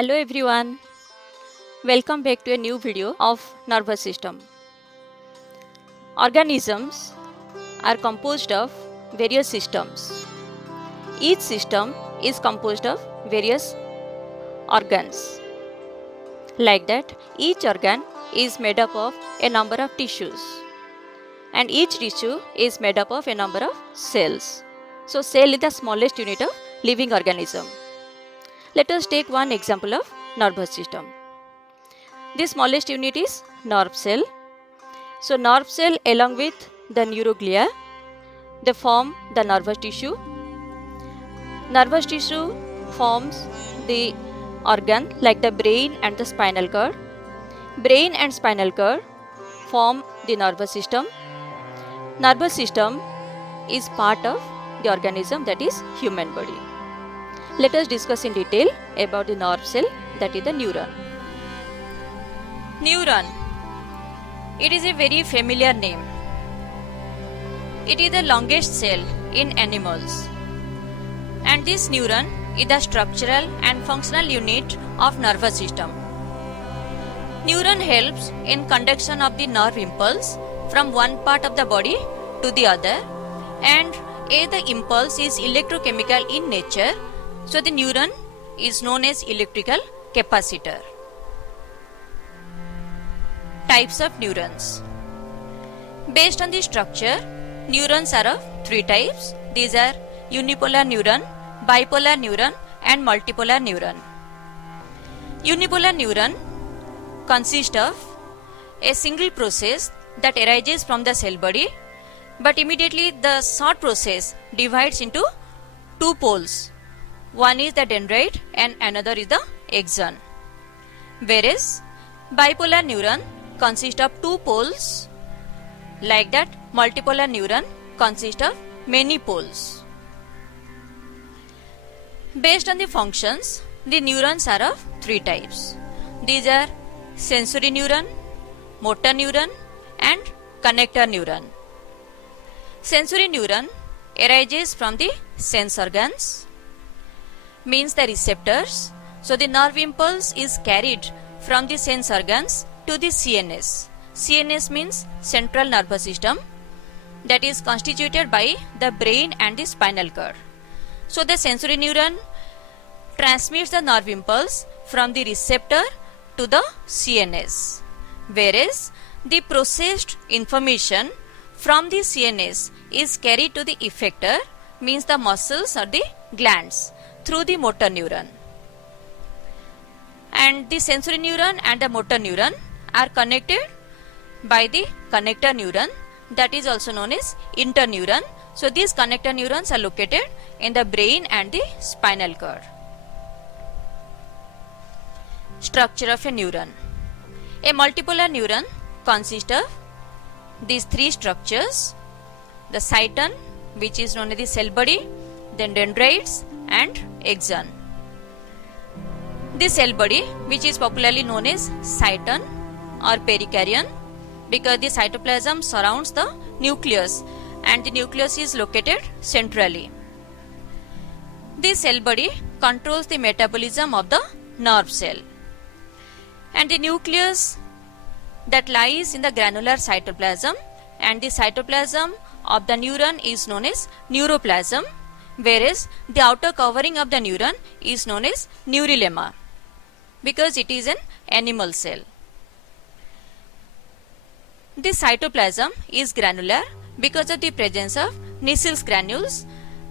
Hello everyone, welcome back to a new video of nervous system. Organisms are composed of various systems. Each system is composed of various organs. Like that, each organ is made up of a number of tissues and each tissue is made up of a number of cells. So cell is the smallest unit of living organism. Let us take one example of nervous system. The smallest unit is nerve cell. So nerve cell along with the neuroglia, they form the nervous tissue. Nervous tissue forms the organ like the brain and the spinal cord. Brain and spinal cord form the nervous system. Nervous system is part of the organism, that is human body. Let us discuss in detail about the nerve cell, that is the neuron. Neuron. It is a very familiar name. It is the longest cell in animals. And this neuron is the structural and functional unit of nervous system. Neuron helps in conduction of the nerve impulse from one part of the body to the other, and the impulse is electrochemical in nature, so the neuron is known as electrical capacitor. Types of neurons. Based on the structure, neurons are of three types. These are unipolar neuron, bipolar neuron and multipolar neuron. Unipolar neuron consists of a single process that arises from the cell body, but immediately the short process divides into two poles. One is the dendrite and another is the axon. Whereas bipolar neuron consists of two poles, like that multipolar neuron consists of many poles. Based on the functions, the neurons are of three types. These are sensory neuron, motor neuron and connector neuron. Sensory neuron arises from the sense organs, means the receptors. So the nerve impulse is carried from the sense organs to the CNS. CNS means central nervous system, that is constituted by the brain and the spinal cord. So the sensory neuron transmits the nerve impulse from the receptor to the CNS, whereas the processed information from the CNS is carried to the effector, means the muscles or the glands, through the motor neuron. And the sensory neuron and the motor neuron are connected by the connector neuron, that is also known as interneuron. So these connector neurons are located in the brain and the spinal cord. Structure of a neuron. A multipolar neuron consists of these three structures: the cyton, which is known as the cell body, then dendrites and axon. The cell body, which is popularly known as cyton or perikaryon, because the cytoplasm surrounds the nucleus and the nucleus is located centrally. This cell body controls the metabolism of the nerve cell, and the nucleus that lies in the granular cytoplasm, and the cytoplasm of the neuron is known as neuroplasm, whereas the outer covering of the neuron is known as neurolemma, because it is an animal cell. The cytoplasm is granular because of the presence of Nissel's granules,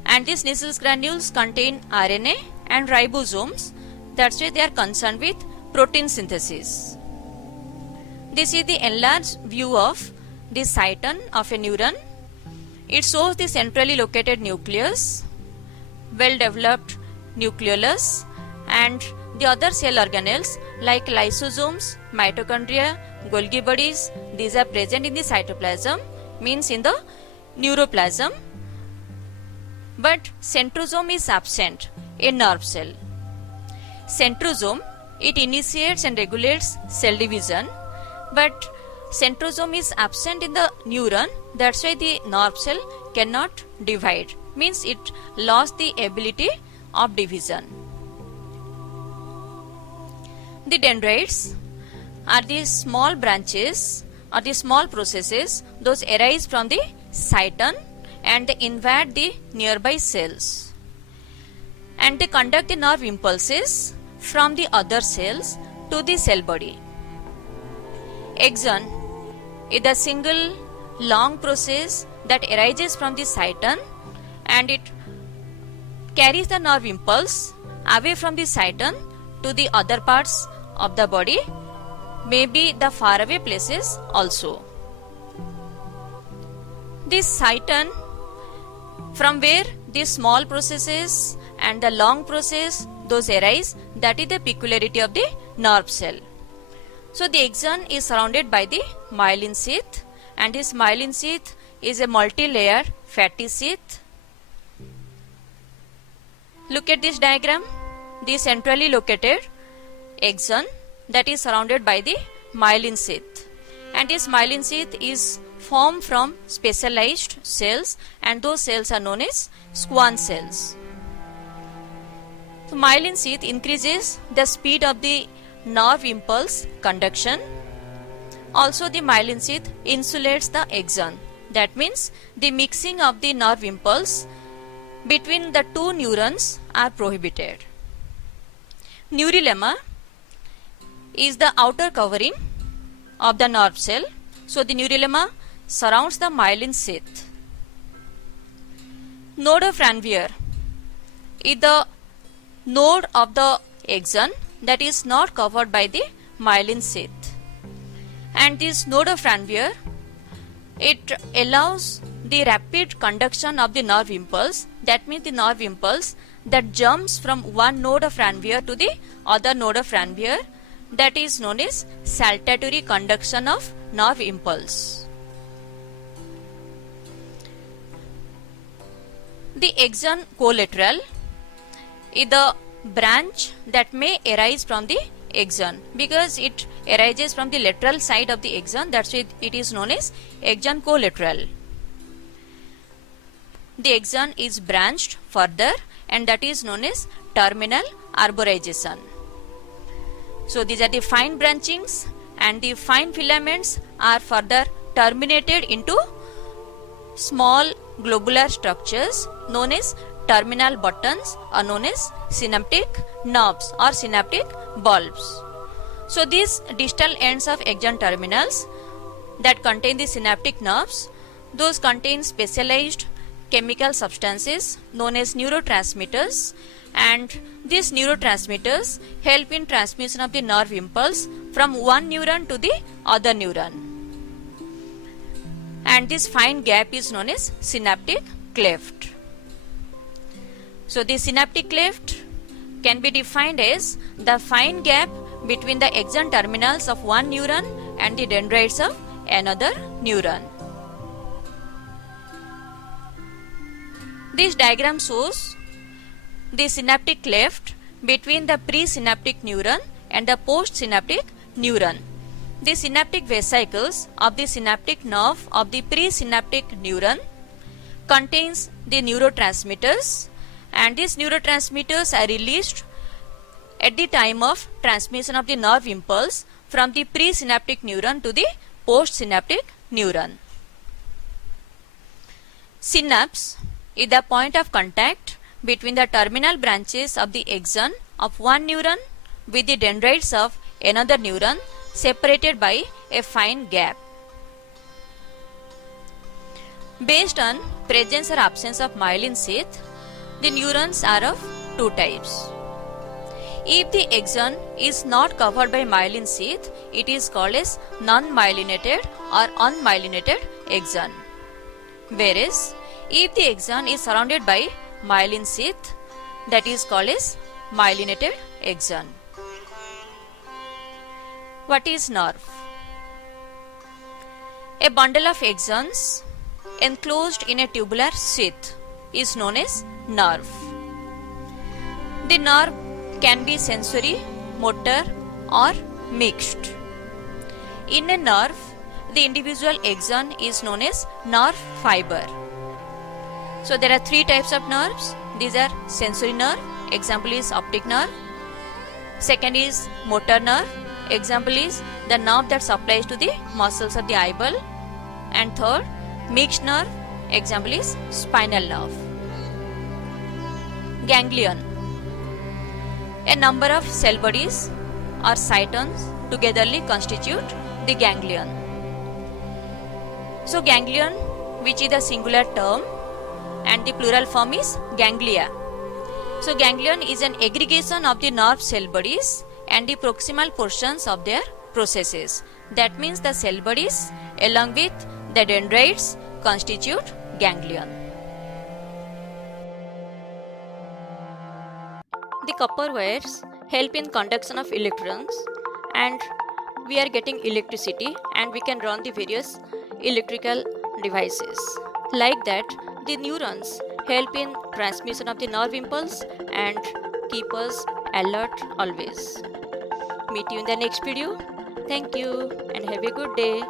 and these Nissel's granules contain RNA and ribosomes. That's why they are concerned with protein synthesis. This is the enlarged view of the cyton of a neuron. It shows the centrally located nucleus, well-developed nucleolus, and the other cell organelles like lysosomes, mitochondria, Golgi bodies. These are present in the cytoplasm, means in the neuroplasm, but centrosome is absent in nerve cell. Centrosome, it initiates and regulates cell division, but centrosome is absent in the neuron. That's why the nerve cell cannot divide, means it lost the ability of division. The dendrites are the small branches or the small processes those arise from the cyton and they invade the nearby cells and they conduct the nerve impulses from the other cells to the cell body. Axon is a single long process that arises from the cyton and it carries the nerve impulse away from the cyton to the other parts of the body, maybe the faraway places also. This cyton, from where the small processes and the long process those arise, that is the peculiarity of the nerve cell. So the axon is surrounded by the myelin sheath and this myelin sheath is a multi-layer fatty sheath. Look at this diagram. The centrally located axon that is surrounded by the myelin sheath and this myelin sheath is formed from specialized cells and those cells are known as Schwann cells. So myelin sheath increases the speed of the nerve impulse conduction. Also the myelin sheath insulates the axon. That means the mixing of the nerve impulse between the two neurons are prohibited. Neurolemma is the outer covering of the nerve cell. So the neurolemma surrounds the myelin sheath. Node of Ranvier is the node of the axon that is not covered by the myelin sheath. And this node of Ranvier, it allows the rapid conduction of the nerve impulse. That means the nerve impulse that jumps from one node of Ranvier to the other node of Ranvier, that is known as saltatory conduction of nerve impulse. The axon collateral is the branch that may arise from the axon because it arises from the lateral side of the axon, that's why it is known as axon collateral. The axon is branched further and that is known as terminal arborization. So these are the fine branchings and the fine filaments are further terminated into small globular structures known as terminal buttons or known as synaptic nerves or synaptic bulbs. So these distal ends of axon terminals that contain the synaptic nerves, those contain specialized chemical substances known as neurotransmitters, and these neurotransmitters help in transmission of the nerve impulse from one neuron to the other neuron. And this fine gap is known as synaptic cleft. So the synaptic cleft can be defined as the fine gap between the axon terminals of one neuron and the dendrites of another neuron. This diagram shows the synaptic cleft between the presynaptic neuron and the postsynaptic neuron. The synaptic vesicles of the synaptic nerve of the presynaptic neuron contains the neurotransmitters, and these neurotransmitters are released at the time of transmission of the nerve impulse from the presynaptic neuron to the postsynaptic neuron. Synapse is the point of contact between the terminal branches of the axon of one neuron with the dendrites of another neuron separated by a fine gap. Based on presence or absence of myelin sheath, the neurons are of two types. If the axon is not covered by myelin sheath, it is called as non-myelinated or unmyelinated axon. Whereas, if the axon is surrounded by myelin sheath, that is called as myelinated axon. What is nerve? A bundle of axons enclosed in a tubular sheath is known as nerve. The nerve can be sensory, motor or mixed. In a nerve, the individual axon is known as nerve fiber. So there are three types of nerves. These are sensory nerve, example is optic nerve, Second is motor nerve. Example is the nerve that supplies to the muscles of the eyeball. And third, mixed nerve. Example is spinal nerve. Ganglion. A number of cell bodies or cytons togetherly constitute the ganglion. So ganglion, which is the singular term, and the plural form is ganglia. So ganglion is an aggregation of the nerve cell bodies and the proximal portions of their processes. That means the cell bodies along with the dendrites constitute ganglion. The copper wires help in conduction of electrons, and we are getting electricity and we can run the various electrical devices. Like that, the neurons help in transmission of the nerve impulse and keep us alert always. Meet you in the next video. Thank you and have a good day.